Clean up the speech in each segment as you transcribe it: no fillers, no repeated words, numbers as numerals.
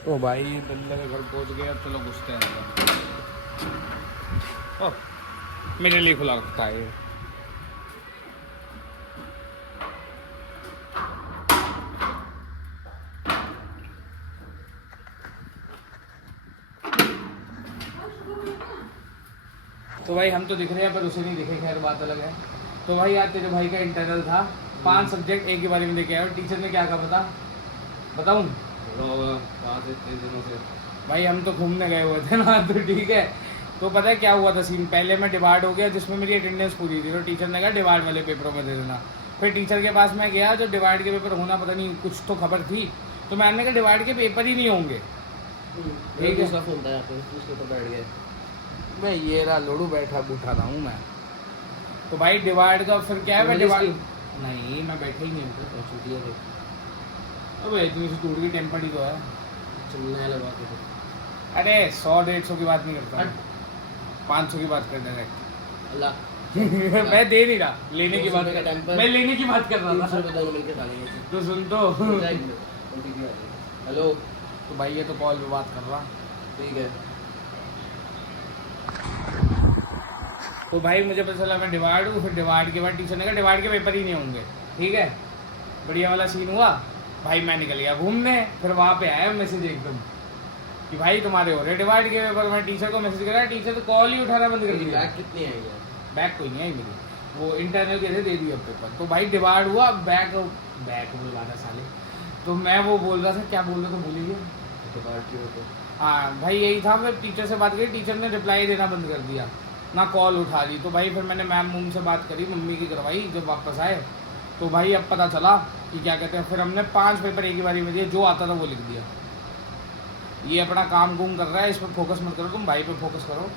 तो भाई बल्ले के घर पहुंच गए, अब चलो घुसते हैं अंदर। ओह, मेरे लिए खुला रखता है ये। तो भाई हम तो दिख रहे हैं पर उसे नहीं दिखे, खैर बात अलग है। तो भाई आज तेरे भाई का इंटरनल था, 5 सब्जेक्ट एक ही बारे में लेके आया और टीचर ने क्या कहा पता बताऊँ? इतने दिनों से भाई हम तो घूमने गए हुए थे ना, तो ठीक है। तो पता है क्या हुआ था सीन, पहले मैं डिवाइड हो गया जिसमें मेरी अटेंडेंस पूरी थी, तो टीचर ने कहा डिवाइड वाले पेपरों में दे देना। फिर टीचर के पास मैं गया, जो डिवाइड के पेपर होना पता नहीं कुछ तो खबर थी, तो मैंने कहा डिवाइड के पेपर ही नहीं होंगे। ठीक है, उसका फोन था यहाँ पे, उसके ऊपर बैठ गए। मैं ये रहा लोड़ू बैठा बूठा था हूँ मैं। तो भाई डिवाइड का फिर क्या है, मैं डिवाइड नहीं, मैं बैठा ही नहीं हूँ। छुट्टियाँ थे, अबे इतनी सी टूट गई टेम्पर ही तो है। चलने लगा के अरे 100-150 की बात नहीं करता, 500 की बात कर डायरेक्ट। अल्लाह मैं दे नहीं रहा, लेने की बात का टाइम पर मैं लेने की बात कर रहा 300 था। रुपये दोनों मिलकर खा लेंगे। तो सुन तो हेलो, तो भाई ये तो कॉल पे बात कर रहा। ठीक है। तो भाई मुझे पता चला मैं डिवाइड हूँ, फिर डिवाइड के बाद टीचर ने कहा डिवाइड के पेपर ही नहीं होंगे। ठीक है, बढ़िया वाला सीन हुआ। भाई मैं निकल गया घूमने, फिर वहाँ पे आया मैसेज एकदम कि भाई तुम्हारे हो रहे डिवाइड के पेपर। मैं टीचर को मैसेज करा, टीचर तो कॉल ही उठाना बंद कर दिया। बैग कितनी आई है? बैग कोई नहीं आई मेरी, वो इंटरनल के थे, दे दिया पेपर। तो भाई डिवाइड हुआ, बैग बोल रहा था साले। तो मैं वो बोल रहा था, क्या बोल रहा था भूल ही गया। हाँ भाई यही था, मैं टीचर से बात करी, टीचर ने रिप्लाई देना बंद कर दिया, ना कॉल उठा ली। तो भाई फिर मैंने मैम से बात करी, मम्मी की करवाई जब वापस आए। तो भाई अब पता चला कि क्या कहते हैं, फिर हमने 5 पेपर एक ही बारी में दिए, जो आता था वो लिख दिया। ये अपना काम गुम कर रहा है, इस पर फोकस मत करो तुम, भाई पे फोकस करो।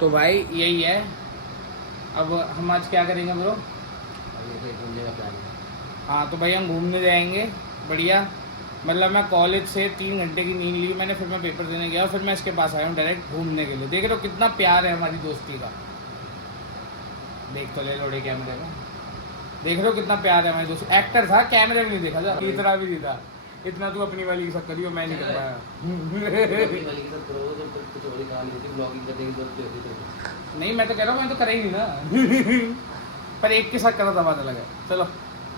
तो भाई यही है, अब हम आज क्या करेंगे ब्रो? घूमने का प्लान है। हाँ तो भाई हम घूमने जाएंगे, बढ़िया। मतलब मैं कॉलेज से 3 घंटे की नींद ली मैंने, फिर मैं पेपर देने गया और फिर मैं इसके पास आया हूँ डायरेक्ट घूमने के लिए। देख रहे हो कितना प्यार है हमारी दोस्ती का, देख तो ले लोड़े कैमरे में, देख रहे हो कितना प्यार है हमारी दोस्ती। एक्टर था, कैमरे में नहीं देखा था, इतना भी नहीं था। इतना तू अपनी वाली के साथ करियो, मैं नहीं कर पाया। अपनी वाली के साथ करो, जब तक कुछ और ही कहानी होती, ब्लॉगिंग करने की जरूरत होती तो। नहीं मैं तो कह रहा हूँ, मैं तो करा ही नहीं ना। पर एक के साथ करा था, बात अलग है। चलो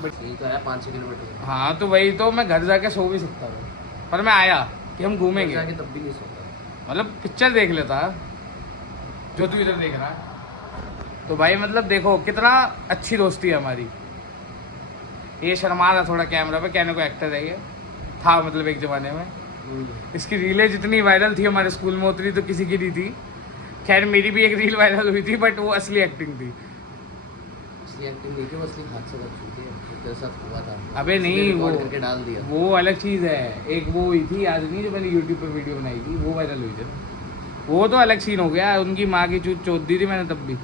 यही तो है 5-6 किलोमीटर। हाँ तो वही तो, मैं घर जाके सो भी सकता था, पर मैं आया कि हम घूमेंगे। जाके तब भी नहीं सोता, मतलब पिक्चर देख लेता जो तू इधर देख रहा है। तो भाई मतलब देखो कितना अच्छी दोस्ती है हमारी। ये शर्मा रहा थोड़ा कैमरा पे, कहने को एक्टर है ये, था मतलब एक ज़माने में। इसकी रीलें जितनी वायरल थी हमारे स्कूल में उतनी तो किसी की नहीं थी। खैर मेरी भी एक रील वायरल हुई थी, बट वो असली एक्टिंग थी। असली एक्टिंग नहीं थी, वो असली हादसा कर चुकी है, तेरे साथ हुआ था। अबे नहीं, वो करके डाल दिया, वो अलग चीज़ है। एक वो हुई थी, आज नहीं, जो मैंने यूट्यूब पर वीडियो बनाई थी, वो वायरल हुई थी ना, वो तो अलग सीन हो गया। उनकी माँ की चूत चोद दी थी मैंने तब भी,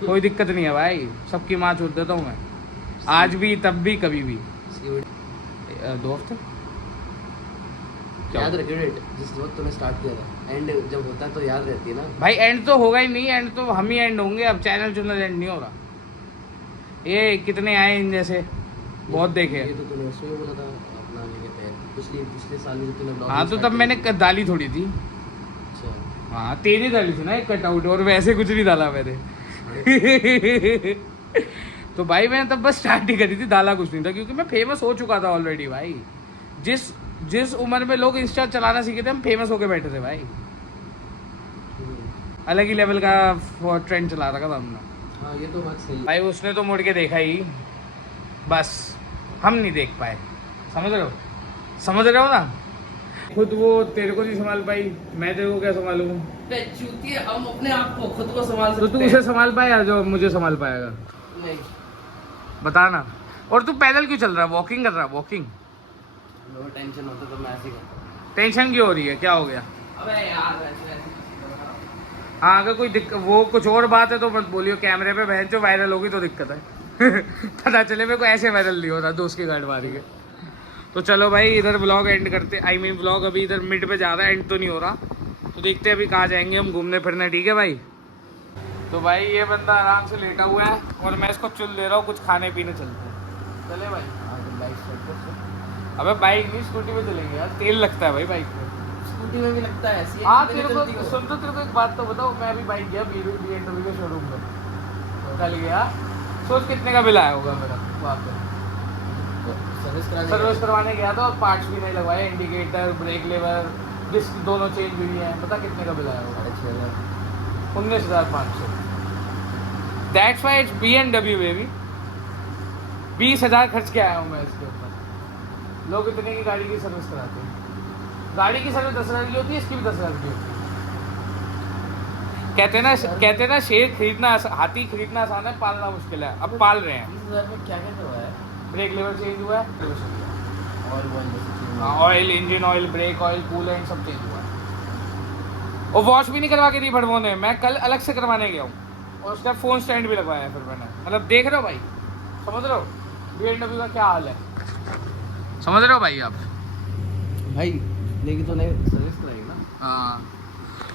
कोई दिक्कत नहीं है भाई, सबकी माँ चोद देता हूँ मैं, आज भी, तब भी, कभी भी। दोस्त याद रखियो डेट, जिस वक्त तूने स्टार्ट किया था, एंड जब होता है तो याद रहती है ना भाई। एंड तो होगा ही नहीं, एंड तो हम ही एंड होंगे। अब चैनल चुनल एंड नहीं होगा। ये कितने आए इन जैसे, बहुत देखे। ये तो तूने उसमें बोला था अपना लेके पैर, पिछले साल में जब तूने ब्लॉग। हाँ तो तब मैंने डाली थोड़ी थी। अच्छा, हाँ तेरी डाली थी ना एक कटआउट, और वैसे कुछ नहीं डाला मैंने। तो भाई मैंने तब बस स्टार्ट ही करी थी, डाला कुछ नहीं था, क्योंकि मैं फेमस हो चुका था ऑलरेडी भाई। जिस उम्र में लोग इंस्टा चलाना सीखे थे, हम फेमस होके बैठे थे भाई। अलग ही लेवल का ट्रेंड चला रखा था हमने। हाँ ये तो बात सही है भाई उसने तो मुड़ के देखा ही, बस हम नहीं देख पाए। समझ रहे हो ना। खुद वो तेरे को नहीं संभाल पाई, मैं तेरे को क्या संभालूं? चूतिए, हम अपने आप को खुद को संभाल तो सकते तू उसे संभाल पाया जो मुझे संभाल पाएगा? नहीं, बताना। और तू पैदल क्यों चल रहा है, वॉकिंग कर रहा है? वॉकिंग वो टेंशन होता तो मैं ऐसे ही करता। टेंशन क्यों हो रही है, क्या हो गया? अबे यार ऐसे हाँ अगर कोई वो कुछ और बात है तो मत बोलियो कैमरे पे, बहन जो वायरल होगी तो दिक्कत है। पता चले मेरे को ऐसे वायरल नहीं हो रहा दोस्त की गार्ड मारी के। तो चलो भाई इधर ब्लॉग एंड करते, आई मीन ब्लॉग अभी इधर मिड पे जा रहा है, एंड तो नहीं हो रहा। तो देखते हैं अभी कहाँ जाएंगे हम घूमने फिरने, ठीक है भाई। तो भाई ये बंदा आराम से लेटा हुआ है और मैं इसको चुल दे रहा हूँ, कुछ खाने पीने चलते हैं। चले भाई। अबे बाइक नहीं स्कूटी पे चलेंगे यार, तेल लगता है भाई बाइक पे। स्कूटी में भी लगता है ऐसी। हाँ तेरे को सुन, तो तेरे को एक बात तो बताओ, मैं अभी बाइक गया BMW के शोरूम में कल गया, सोच कितने का बिल आया होगा मेरा वहाँ पे। सर्विस करवाने गया था और पार्ट्स भी नहीं लगवाए, इंडिकेटर, ब्रेक लेवर, डिस्क दोनों चेंज हुई हैं, पता कितने का बिल आया होगा? 19,500। That's why it's BMW baby. 20,000 खर्च के आया हूँ मैं इसके ऊपर। लोग इतने की गाड़ी की सर्विस कराते हैं। गाड़ी की सर्विस 10,000 की होती है, इसकी भी 10,000 की होती है। कहते ना शेर खरीदना, हाथी खरीदना आसान है, पालना मुश्किल है। अब पाल रहे हैं। 20,000 में क्या क्या करवाया है? ब्रेक लेवर चेंज हुआ है, oil oil, engine oil, brake oil, coolant सब चेंज हुआ है। और वॉश भी नहीं करवा के दी भड़वों ने, मैं कल अलग से करवाने गया हूँ और उसका फ़ोन स्टैंड भी लगवाया है फिर मैंने। मतलब देख रहे हो भाई, समझ रहे हो BMW का क्या हाल है, समझ रहे हो भाई आप? भाई लेकिन तो नहीं सर्विस कराएगी ना। हाँ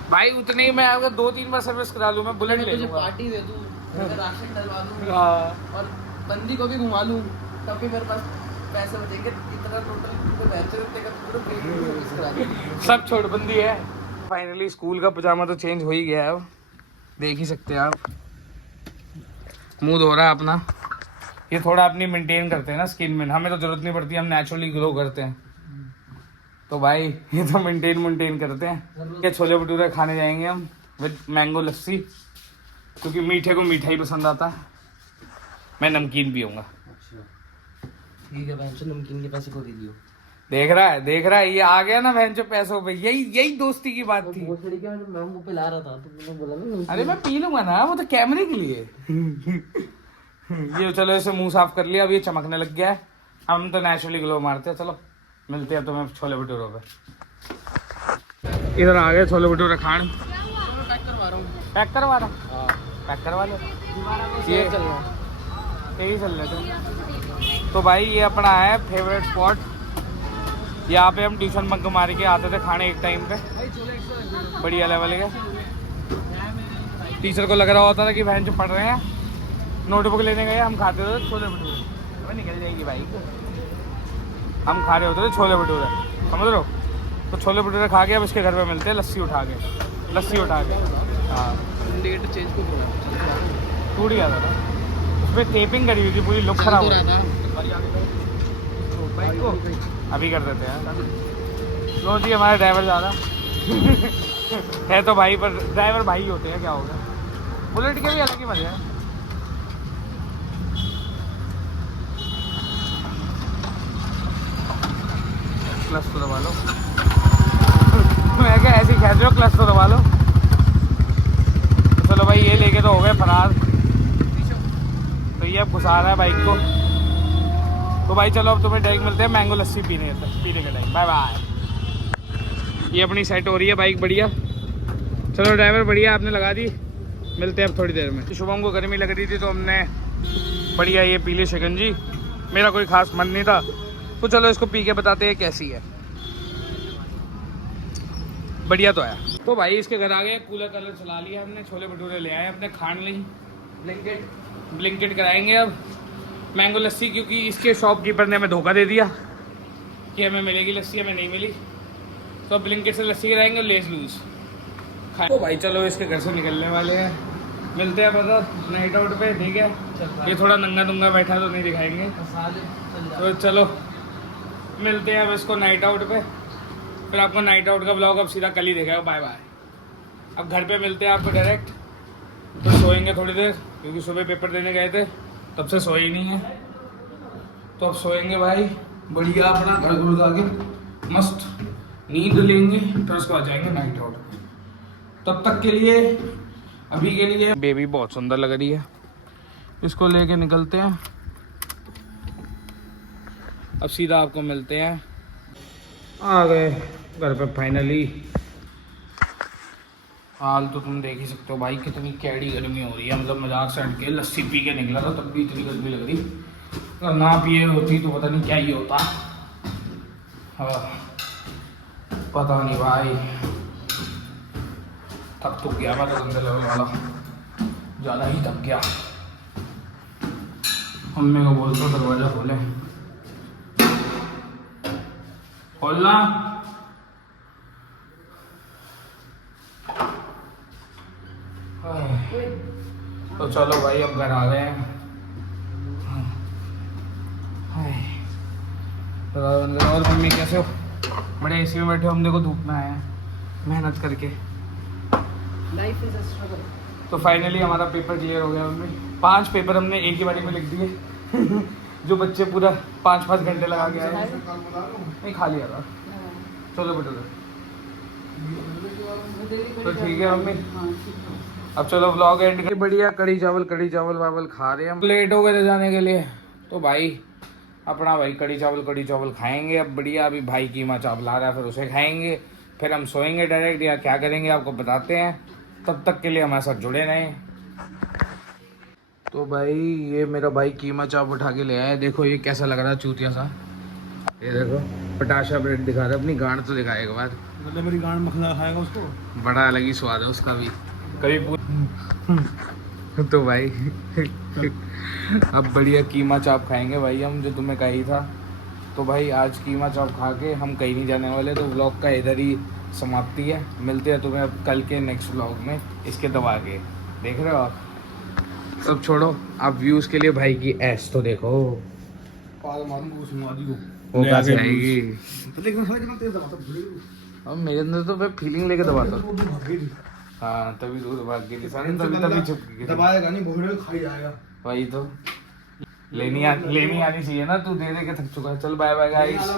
भाई, उतने ही मैं अगर 2-3 बार सर्विस करा लूँ, मैं बुलेट ले तुझे लूँगा। पार्टी दे दूँ, राशन डलवा दूँ हाँ और बंदी को भी घुमा लूँ, तब भी मेरे पास पैसे बचेंगे। इतना टोटल पैसे इतने का पूरा सर्विस करा दूँ। सब छोड़बंदी है। फाइनली स्कूल का पजामा तो चेंज हो ही गया है, अब देख ही सकते हैं आप। मुंह धो रहा है अपना, ये थोड़ा अपनी मेंटेन करते हैं ना स्किन में, हमें तो जरूरत नहीं पड़ती, हम नेचुरली ग्लो करते हैं। तो भाई ये तो मेंटेन करते हैं। क्या छोले भटूरे खाने जाएंगे हम विद मैंगो लस्सी, क्योंकि मीठे को मीठा ही पसंद आता है। मैं नमकीन पीऊँगा। ठीक है, बहन नमकीन के पैसे को दे दियो। देख रहा है ये आ गया ना बहन जो पैसों पे, यही दोस्ती की बात थी। वो छड़ी के मैं मुंह पे ला रहा था तो मैंने बोला ना। अरे मैं पी लूंगा ना, वो तो कैमरे के लिए। ये चलो इसे मुंह साफ कर लिया, अब ये चमकने लग गया है। हम तो नेचुरली ग्लो मारते हैं। चलो मिलते हैं तुम्हें छोले भटूरों पे। इधर आ गए छोले भटूरे खान। पैक करवा रहा हूँ। हाँ पैक करवा लो। ये चल रहा यही चल रहे थे। तो भाई ये अपना है फेवरेट स्पॉट, यहाँ पे हम ट्यूशन बंक मार के आते थे खाने एक टाइम पे, बढ़िया लेवल के। टीचर को लग रहा होता था कि बहन जो पढ़ रहे हैं, नोटबुक लेने गए, हम खाते थे छोले भटूरे। अबे निकल जाएगी भाई, हम खा रहे होते थे छोले भटूरे, समझ रहे हो? तो छोले भटूरे खा के अब इसके घर पे मिलते हैं लस्सी उठा के। हाँ इंडिकेटर चेंज को टूट गया था, उस पर टेपिंग करी हुई थी, पूरी लुक खराब हो रहा था। बाइक को अभी कर देते हैं। लो जी हमारा ड्राइवर ज़्यादा है तो भाई, पर ड्राइवर भाई होते हैं, क्या होगा। बुलेट के भी अलग ही मजे हैं। क्लच तो दबा लो। मैं क्या ऐसे ही खेल रहे हो, क्लच तो दबा लो। तो चलो भाई ये लेके तो हो गए फरार, तो ये अब घुसा रहा है बाइक को। तो भाई चलो अब तुम्हें डायरेक्ट मिलते हैं मैंगो लस्सी पीने के टाइम। Bye bye. ये अपनी सेट हो रही है बाइक, बढ़िया। चलो ड्राइवर बढ़िया आपने लगा दी, मिलते हैं अब थोड़ी देर में। शुभम को गर्मी लग रही थी तो हमने बढ़िया ये पी ली शिकंजी। मेरा कोई खास मन नहीं था, तो चलो इसको पी के बताते हैं कैसी है। बढ़िया तो है। तो भाई इसके घर आ गए, कूलर कलर चला लिया हमने, छोले भटूरे ले आए अपने, खान ली। ब्लिंकिट कराएंगे अब मैंगो लस्सी, क्योंकि इसके शॉपकीपर ने हमें धोखा दे दिया कि हमें मिलेगी लस्सी, हमें नहीं मिली। तो ब्लिंकिट से लस्सी कराएंगे, लेस लूज खाए। तो भाई चलो इसके घर से निकलने वाले हैं, मिलते हैं पता नाइट आउट पे, ठीक है? ये थोड़ा नंगा दुंगा बैठा तो नहीं दिखाएंगे, तो चलो मिलते हैं अब इसको नाइट आउट पे। फिर आपको नाइट आउट का ब्लॉग अब सीधा कल ही दिखाएगा। Bye bye. अब घर पे मिलते हैं आपको डायरेक्ट, तो सोएंगे थोड़ी देर, क्योंकि सुबह पेपर देने गए थे, तब से सोए ही नहीं है। तो अब सोएंगे भाई बढ़िया, अपना घर घर जाके मस्त नींद लेंगे, फिर उसके बाद जाएंगे नाइट आउट। तब तक के लिए, अभी के लिए बेबी बहुत सुंदर लग रही है, इसको लेके निकलते हैं। अब सीधा आपको मिलते हैं, आ गए घर पे फाइनली। हाल तो तुम देख ही सकते हो भाई, कितनी कैडी गर्मी हो रही है। मतलब मजाक से हट के लस्सी पी के निकला था, तब भी इतनी गर्मी लग रही। अगर ना पिए होती तो पता नहीं क्या ही होता। हाँ पता नहीं भाई, थक तो गया मैं तो गंदे लेवल वाला, ज़्यादा ही थक गया। मम्मी को बोलता दरवाज़ा खोले, खोलना। तो चलो भाई अब घर आ गए हैं। और मम्मी कैसे हो? बड़े एसी में बैठे हो, हम देखो धूप में आए हैं मेहनत करके। Life is a struggle. तो फाइनली हमारा पेपर क्लियर हो गया मम्मी। 5 पेपर हमने एक ही बारी में लिख दिए। जो बच्चे पूरा 5-5 घंटे लगा के आए। नहीं खा लिया था। चलो बेटा तो ठीक है मम्मी। अब चलो व्लॉग एंड कर। बढ़िया कढ़ी चावल वावल खा रहे हैं हम। लेट हो गए थे जाने के लिए तो भाई अपना भाई कढ़ी चावल खाएंगे अब बढ़िया। अभी भाई कीमा चावल आ रहा है, फिर उसे खाएंगे, फिर हम सोएंगे डायरेक्ट या क्या करेंगे आपको बताते हैं। तब तक के लिए हमारे साथ जुड़े रहें। तो भाई ये मेरा भाई कीमा चाप उठा के ले आया। देखो ये कैसा लग रहा है चूतिया सा। ये देखो पटाशा ब्रेड दिखा रहा है। अपनी गांड तो दिखाएगा बाद, मतलब मेरी गांड मखना खाएगा उसको। बड़ा अलग ही स्वाद है उसका भी कभी तो भाई अब बढ़िया कीमा चाप खाएंगे भाई हम, जो तुम्हें कही था। तो भाई आज कीमा चाप खा के हम कहीं नहीं जाने वाले। तो व्लॉग का इधर ही समाप्ति है। मिलते हैं तुम्हें अब कल के नेक्स्ट व्लॉग में। इसके दबा के देख रहे हो आप। सब छोड़ो, आप व्यूज़ के लिए भाई की ऐश तो देखो। वो कैसे आएगी? अब मेरे अंदर तो मैं फीलिंग लेके दबाता हूँ। हाँ तभी दूर भाग गई थी सारी, तभी चुप गई। दबाएगा नहीं, भोगने खाई जाएगा। वही तो लेनी आनी चाहिए ना। तू दे के थक चुका है। चल बाय बाय गाइस।